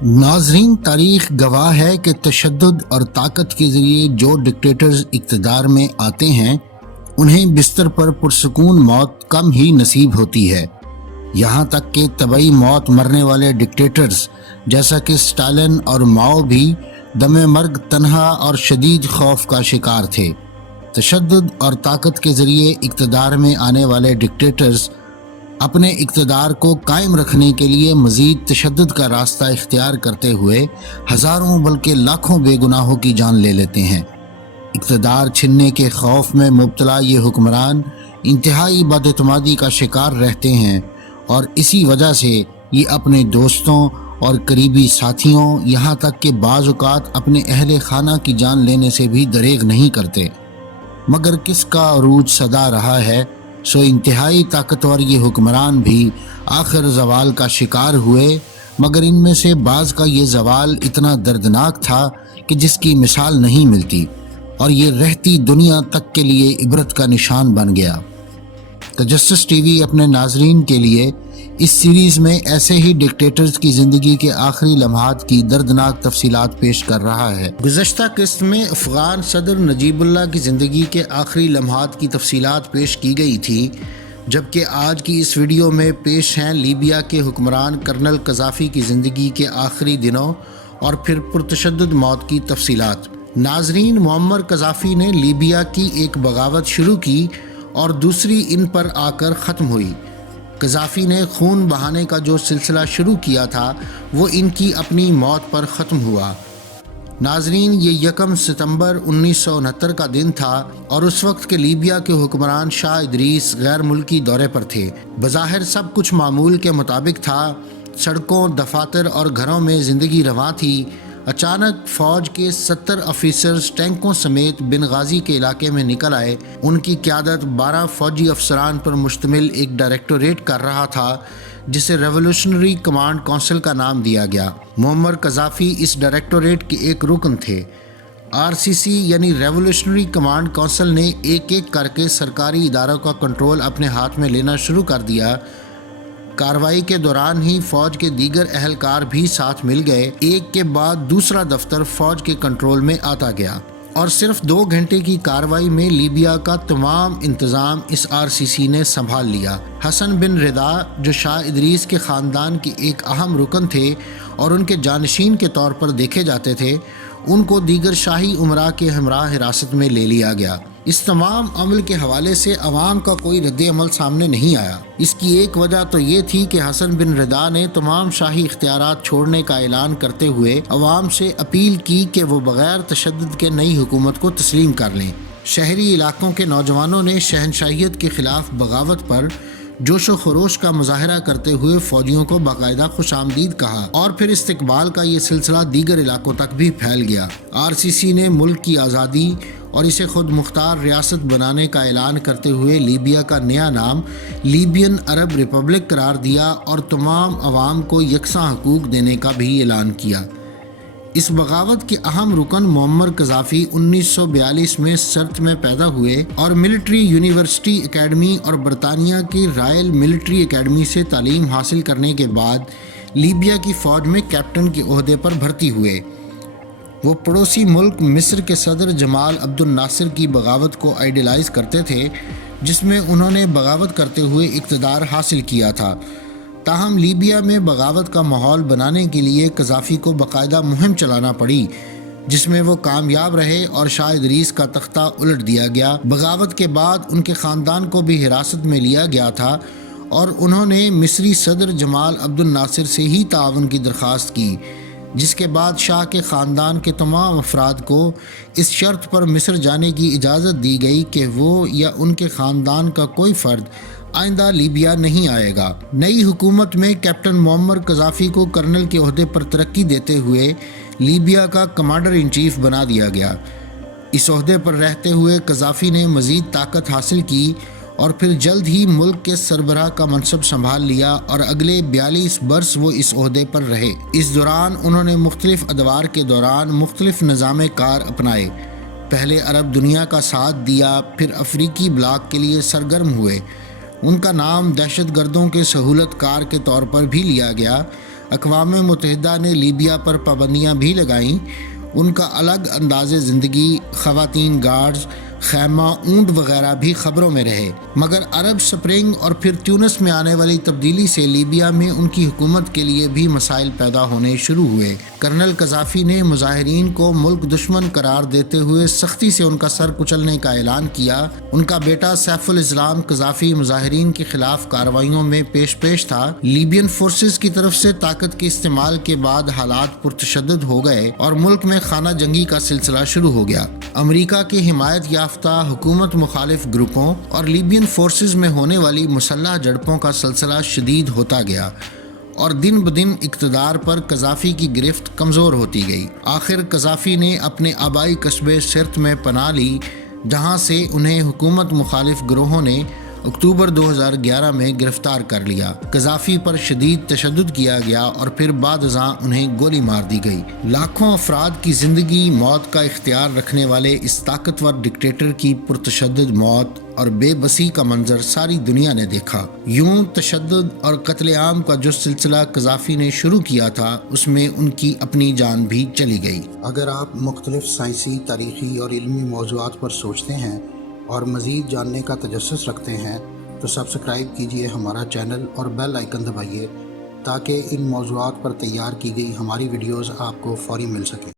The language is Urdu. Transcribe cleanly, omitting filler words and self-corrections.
ناظرین، تاریخ گواہ ہے کہ تشدد اور طاقت کے ذریعے جو ڈکٹیٹرز اقتدار میں آتے ہیں انہیں بستر پر پرسکون موت کم ہی نصیب ہوتی ہے۔ یہاں تک کہ طبعی موت مرنے والے ڈکٹیٹرز جیسا کہ اسٹالن اور ماؤ بھی دم مرگ تنہا اور شدید خوف کا شکار تھے۔ تشدد اور طاقت کے ذریعے اقتدار میں آنے والے ڈکٹیٹرز اپنے اقتدار کو قائم رکھنے کے لیے مزید تشدد کا راستہ اختیار کرتے ہوئے ہزاروں بلکہ لاکھوں بے گناہوں کی جان لے لیتے ہیں۔ اقتدار چھننے کے خوف میں مبتلا یہ حکمران انتہائی بد اعتمادی کا شکار رہتے ہیں، اور اسی وجہ سے یہ اپنے دوستوں اور قریبی ساتھیوں یہاں تک کہ بعض اوقات اپنے اہل خانہ کی جان لینے سے بھی دریغ نہیں کرتے۔ مگر کس کا عروج صدا رہا ہے، سو انتہائی طاقتور یہ حکمران بھی آخر زوال کا شکار ہوئے، مگر ان میں سے بعض کا یہ زوال اتنا دردناک تھا کہ جس کی مثال نہیں ملتی، اور یہ رہتی دنیا تک کے لیے عبرت کا نشان بن گیا۔ تجسس ٹی وی اپنے ناظرین کے لیے اس سیریز میں ایسے ہی ڈکٹیٹرز کی زندگی کے آخری لمحات کی دردناک تفصیلات پیش کر رہا ہے۔ گزشتہ قسط میں افغان صدر نجیب اللہ کی زندگی کے آخری لمحات کی تفصیلات پیش کی گئی تھی، جبکہ آج کی اس ویڈیو میں پیش ہیں لیبیا کے حکمران کرنل قذافی کی زندگی کے آخری دنوں اور پھر پرتشدد موت کی تفصیلات۔ ناظرین، معمر قذافی نے لیبیا کی ایک بغاوت شروع کی اور دوسری ان پر آ کر ختم ہوئی۔ قذافی نے خون بہانے کا جو سلسلہ شروع کیا تھا وہ ان کی اپنی موت پر ختم ہوا۔ ناظرین، یہ 1 ستمبر 1969 کا دن تھا اور اس وقت کے لیبیا کے حکمران شاہ ادریس غیر ملکی دورے پر تھے۔ بظاہر سب کچھ معمول کے مطابق تھا، سڑکوں، دفاتر اور گھروں میں زندگی رواں تھی۔ اچانک فوج کے 70 افیسرز ٹینکوں سمیت بنغازی کے علاقے میں نکل آئے۔ ان کی قیادت 12 فوجی افسران پر مشتمل ایک ڈائریکٹوریٹ کر رہا تھا جسے ریولوشنری کمانڈ کونسل کا نام دیا گیا۔ معمر قذافی اس ڈائریکٹوریٹ کے ایک رکن تھے۔ RCC یعنی ریولوشنری کمانڈ کونسل نے ایک ایک کر کے سرکاری اداروں کا کنٹرول اپنے ہاتھ میں لینا شروع کر دیا۔ کارروائی کے دوران ہی فوج کے دیگر اہلکار بھی ساتھ مل گئے۔ ایک کے بعد دوسرا دفتر فوج کے کنٹرول میں آتا گیا، اور صرف 2 گھنٹے کی کارروائی میں لیبیا کا تمام انتظام اس RCC نے سنبھال لیا۔ حسن بن رضا، جو شاہ ادریس کے خاندان کے ایک اہم رکن تھے اور ان کے جانشین کے طور پر دیکھے جاتے تھے، ان کو دیگر شاہی امراء کے ہمراہ حراست میں لے لیا گیا۔ اس تمام عمل کے حوالے سے عوام کا کوئی رد عمل سامنے نہیں آیا۔ اس کی ایک وجہ تو یہ تھی کہ حسن بن رضا نے تمام شاہی اختیارات چھوڑنے کا اعلان کرتے ہوئے عوام سے اپیل کی کہ وہ بغیر تشدد کے نئی حکومت کو تسلیم کر لیں۔ شہری علاقوں کے نوجوانوں نے شہنشاہیت کے خلاف بغاوت پر جوش و خروش کا مظاہرہ کرتے ہوئے فوجیوں کو باقاعدہ خوش آمدید کہا، اور پھر استقبال کا یہ سلسلہ دیگر علاقوں تک بھی پھیل گیا۔ RCC نے ملک کی آزادی اور اسے خود مختار ریاست بنانے کا اعلان کرتے ہوئے لیبیا کا نیا نام لیبین عرب ریپبلک قرار دیا اور تمام عوام کو یکساں حقوق دینے کا بھی اعلان کیا۔ اس بغاوت کے اہم رکن معمر قذافی 1942 میں سرت میں پیدا ہوئے اور ملٹری یونیورسٹی اکیڈمی اور برطانیہ کی رائل ملٹری اکیڈمی سے تعلیم حاصل کرنے کے بعد لیبیا کی فوج میں کیپٹن کے عہدے پر بھرتی ہوئے۔ وہ پڑوسی ملک مصر کے صدر جمال عبد الناصر کی بغاوت کو آئیڈیلائز کرتے تھے، جس میں انہوں نے بغاوت کرتے ہوئے اقتدار حاصل کیا تھا۔ تاہم لیبیا میں بغاوت کا ماحول بنانے کے لیے قذافی کو باقاعدہ مہم چلانا پڑی، جس میں وہ کامیاب رہے اور شاہ ادریس کا تختہ الٹ دیا گیا۔ بغاوت کے بعد ان کے خاندان کو بھی حراست میں لیا گیا تھا اور انہوں نے مصری صدر جمال عبد الناصر سے ہی تعاون کی درخواست کی، جس کے بعد شاہ کے خاندان کے تمام افراد کو اس شرط پر مصر جانے کی اجازت دی گئی کہ وہ یا ان کے خاندان کا کوئی فرد آئندہ لیبیا نہیں آئے گا۔ نئی حکومت میں کیپٹن معمر قذافی کو کرنل کے عہدے پر ترقی دیتے ہوئے لیبیا کا کمانڈر ان چیف بنا دیا گیا۔ اس عہدے پر رہتے ہوئے قذافی نے مزید طاقت حاصل کی اور پھر جلد ہی ملک کے سربراہ کا منصب سنبھال لیا اور اگلے 42 برس وہ اس عہدے پر رہے۔ اس دوران انہوں نے مختلف ادوار کے دوران مختلف نظام کار اپنائے۔ پہلے عرب دنیا کا ساتھ دیا، پھر افریقی بلاک کے لیے سرگرم ہوئے۔ ان کا نام دہشت گردوں کے سہولت کار کے طور پر بھی لیا گیا۔ اقوام متحدہ نے لیبیا پر پابندیاں بھی لگائیں۔ ان کا الگ انداز زندگی، خواتین گارڈز، خیمہ، اونٹ وغیرہ بھی خبروں میں رہے، مگر عرب سپرنگ اور پھر تیونس میں آنے والی تبدیلی سے لیبیا میں ان کی حکومت کے لیے بھی مسائل پیدا ہونے شروع ہوئے۔ کرنل قذافی نے مظاہرین کو ملک دشمن قرار دیتے ہوئے سختی سے ان کا سر کچلنے کا اعلان کیا۔ ان کا بیٹا سیف الاسلام قذافی مظاہرین کے خلاف کارروائیوں میں پیش تھا۔ لیبین فورسز کی طرف سے طاقت کے استعمال کے بعد حالات پرتشدد ہو گئے اور ملک میں خانہ جنگی کا سلسلہ شروع ہو گیا۔ امریکہ کی حمایت یافتہ حکومت مخالف گروپوں اور لیبین فورسز میں ہونے والی مسلح جھڑپوں کا سلسلہ شدید ہوتا گیا اور دن بدن اقتدار پر قذافی کی گرفت کمزور ہوتی گئی۔ آخر قذافی نے اپنے آبائی قصبے سرت میں پناہ لی، جہاں سے انہیں حکومت مخالف گروہوں نے اکتوبر 2011 میں گرفتار کر لیا۔ قذافی پر شدید تشدد کیا گیا اور پھر بعد ازاں انہیں گولی مار دی گئی۔ لاکھوں افراد کی زندگی موت کا اختیار رکھنے والے اس طاقتور ڈکٹیٹر کی پرتشدد موت اور بے بسی کا منظر ساری دنیا نے دیکھا۔ یوں تشدد اور قتل عام کا جو سلسلہ قذافی نے شروع کیا تھا، اس میں ان کی اپنی جان بھی چلی گئی۔ اگر آپ مختلف سائنسی، تاریخی اور علمی موضوعات پر سوچتے ہیں اور مزید جاننے کا تجسس رکھتے ہیں تو سبسکرائب کیجئے ہمارا چینل اور بیل آئیکن دبائیے تاکہ ان موضوعات پر تیار کی گئی ہماری ویڈیوز آپ کو فوری مل سکیں۔